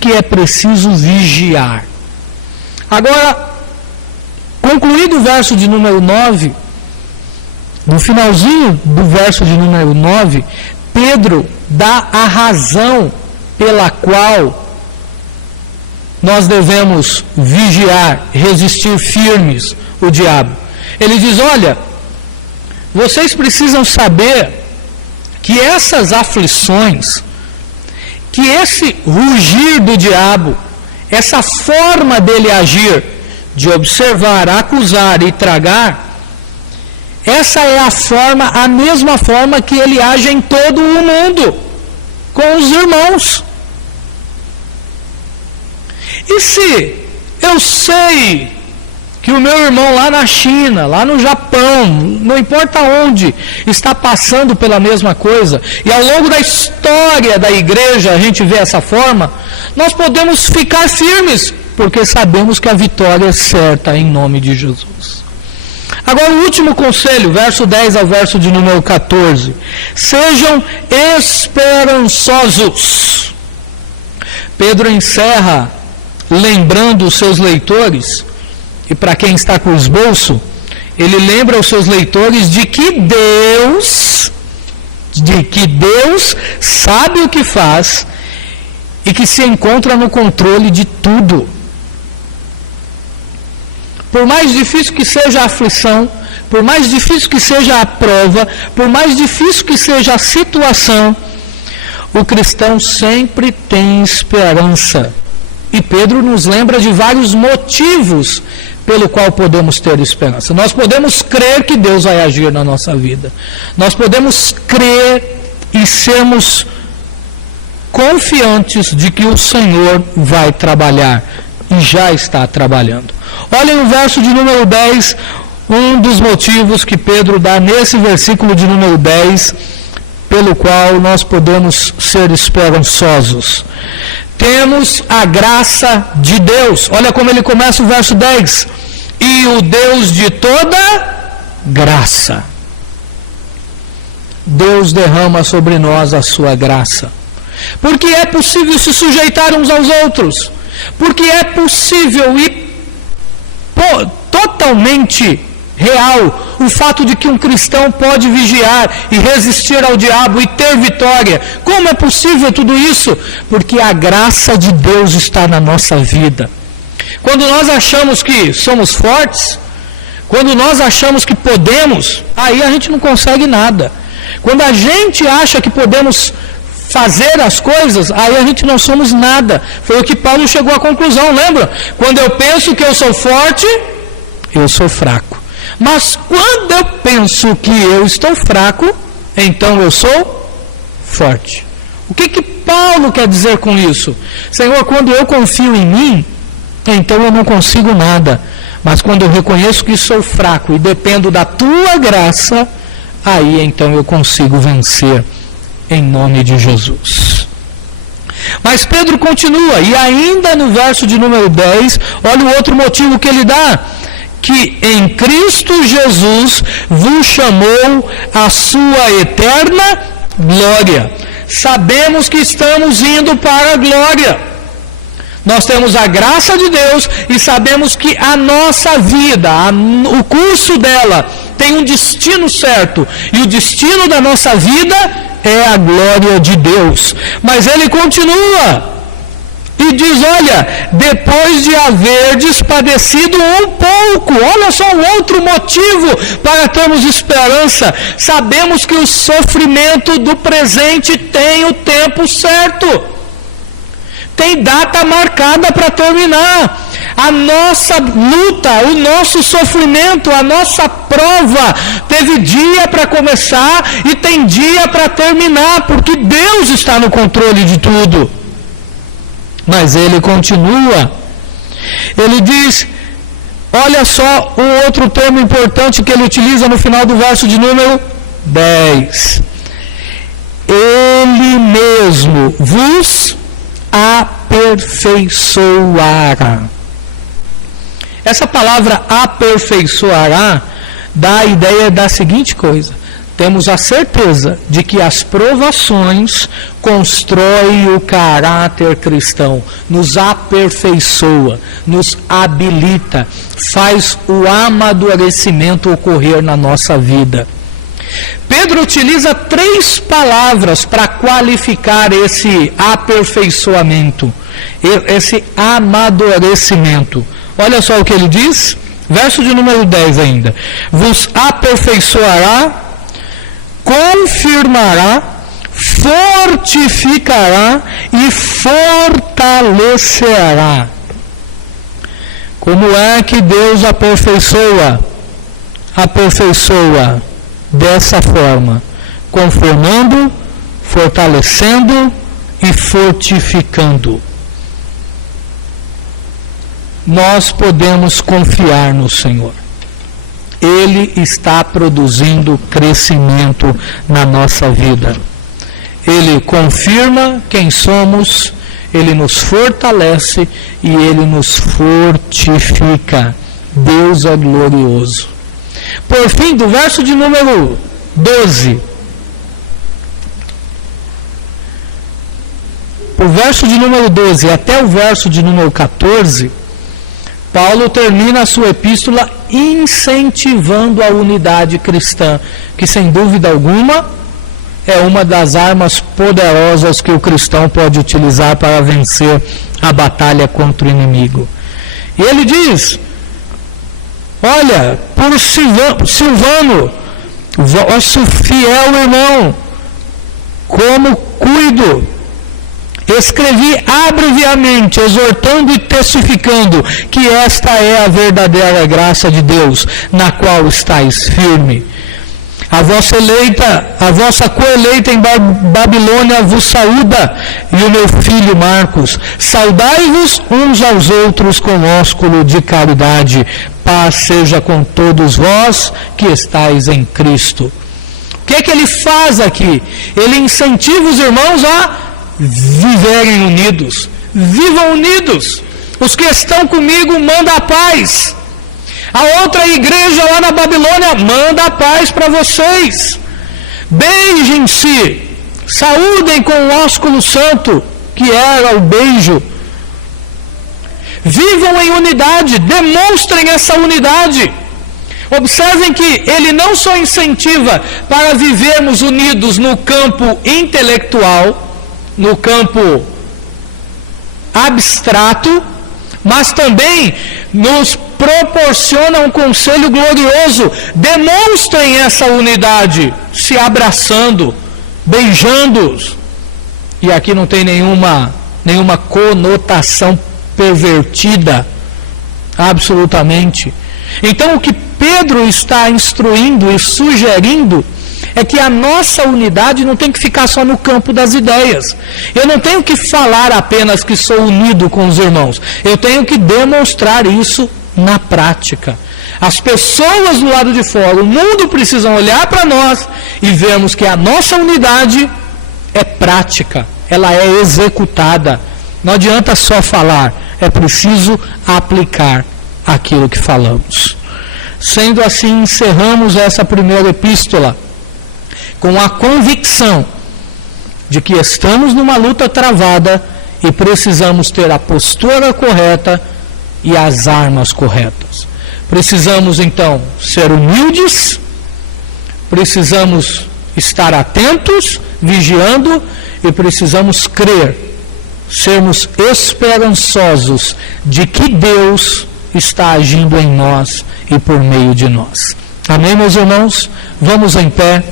que é preciso vigiar. Agora, concluído o verso de número 9, no finalzinho do verso de número 9, Pedro dá a razão pela qual nós devemos vigiar, resistir firmes o diabo. Ele diz: olha, vocês precisam saber que essas aflições, que esse rugir do diabo, essa forma dele agir, de observar, acusar e tragar, essa é a mesma forma que ele age em todo o mundo, com os irmãos. E se eu sei que o meu irmão lá na China, lá no Japão, não importa onde, está passando pela mesma coisa, e ao longo da história da igreja a gente vê essa forma, nós podemos ficar firmes, porque sabemos que a vitória é certa em nome de Jesus. Agora o último conselho, verso 10 ao verso de número 14. Sejam esperançosos. Pedro encerra lembrando os seus leitores, e para quem está com o esboço, ele lembra os seus leitores de que Deus sabe o que faz e que se encontra no controle de tudo. Por mais difícil que seja a aflição, por mais difícil que seja a prova, por mais difícil que seja a situação, o cristão sempre tem esperança. E Pedro nos lembra de vários motivos pelo qual podemos ter esperança. Nós podemos crer que Deus vai agir na nossa vida. Nós podemos crer e sermos confiantes de que o Senhor vai trabalhar e já está trabalhando. Olhem o verso de número 10, um dos motivos que Pedro dá nesse versículo de número 10, pelo qual nós podemos ser esperançosos. Temos a graça de Deus. Olha como ele começa o verso 10. E o Deus de toda graça. Deus derrama sobre nós a sua graça. Porque é possível se sujeitar uns aos outros. Porque é possível e totalmente real o fato de que um cristão pode vigiar e resistir ao diabo e ter vitória. Como é possível tudo isso? Porque a graça de Deus está na nossa vida. Quando nós achamos que somos fortes, quando nós achamos que podemos, aí a gente não consegue nada. Quando a gente acha que podemos fazer as coisas, aí a gente não somos nada. Foi o que Paulo chegou à conclusão, lembra? Quando eu penso que eu sou forte, eu sou fraco. Mas quando eu penso que eu estou fraco, então eu sou forte. O que Paulo quer dizer com isso? Senhor, quando eu confio em mim, então eu não consigo nada. Mas quando eu reconheço que sou fraco e dependo da tua graça, aí então eu consigo vencer em nome de Jesus. Mas Pedro continua, e ainda no verso de número 10, olha o outro motivo que ele dá. Que em Cristo Jesus vos chamou a sua eterna glória. Sabemos que estamos indo para a glória. Nós temos a graça de Deus e sabemos que a nossa vida, o curso dela, tem um destino certo. E o destino da nossa vida é a glória de Deus. Mas ele continua e diz, olha, depois de haverdes padecido um pouco, olha só um outro motivo para termos esperança. Sabemos que o sofrimento do presente tem o tempo certo. Tem data marcada para terminar. A nossa luta, o nosso sofrimento, a nossa prova, teve dia para começar e tem dia para terminar, porque Deus está no controle de tudo. Mas ele continua. Ele diz, olha só um outro termo importante que ele utiliza no final do verso de número 10. Ele mesmo vos aperfeiçoará. Essa palavra aperfeiçoará dá a ideia da seguinte coisa: temos a certeza de que as provações constroem o caráter cristão, nos aperfeiçoa, nos habilita, faz o amadurecimento ocorrer na nossa vida. Pedro utiliza 3 palavras para qualificar esse aperfeiçoamento, esse amadurecimento. Olha só o que ele diz, verso de número 10 ainda. Vos aperfeiçoará, confirmará, fortificará e fortalecerá. Como é que Deus aperfeiçoa? Aperfeiçoa dessa forma, conformando, fortalecendo e fortificando. Nós podemos confiar no Senhor. Ele está produzindo crescimento na nossa vida. Ele confirma quem somos, Ele nos fortalece e Ele nos fortifica. Deus é glorioso. Por fim, do verso de número 12, o verso de número 12 até o verso de número 14, Paulo termina a sua epístola incentivando a unidade cristã, que sem dúvida alguma é uma das armas poderosas que o cristão pode utilizar para vencer a batalha contra o inimigo. E ele diz: olha, por Silvano, vosso fiel irmão, como cuido, escrevi abreviamente, exortando e testificando que esta é a verdadeira graça de Deus, na qual estáis firme. A vossa coeleita em Babilônia vos saúda, e o meu filho Marcos. Saudai-vos uns aos outros com ósculo de caridade. Paz seja com todos vós que estáis em Cristo. O que é que ele faz aqui? Ele incentiva os irmãos a viverem unidos. Vivam unidos. Os que estão comigo, manda a paz. A outra igreja lá na Babilônia, manda a paz para vocês. Beijem-se. Saúdem com o ósculo santo, que era o beijo. Vivam em unidade, demonstrem essa unidade. Observem que ele não só incentiva para vivermos unidos no campo intelectual, no campo abstrato, mas também nos proporciona um conselho glorioso. Demonstrem essa unidade, se abraçando, beijando-os. E aqui não tem nenhuma conotação pervertida, absolutamente. Então o que Pedro está instruindo e sugerindo é que a nossa unidade não tem que ficar só no campo das ideias. Eu não tenho que falar apenas que sou unido com os irmãos. Eu tenho que demonstrar isso na prática. As pessoas do lado de fora, o mundo, precisam olhar para nós e vermos que a nossa unidade é prática, ela é executada. Não adianta só falar, é preciso aplicar aquilo que falamos. Sendo assim, encerramos essa primeira epístola com a convicção de que estamos numa luta travada e precisamos ter a postura correta e as armas corretas. Precisamos então ser humildes, precisamos estar atentos, vigiando, e precisamos crer, sermos esperançosos de que Deus está agindo em nós e por meio de nós. Amém, meus irmãos? Vamos em pé.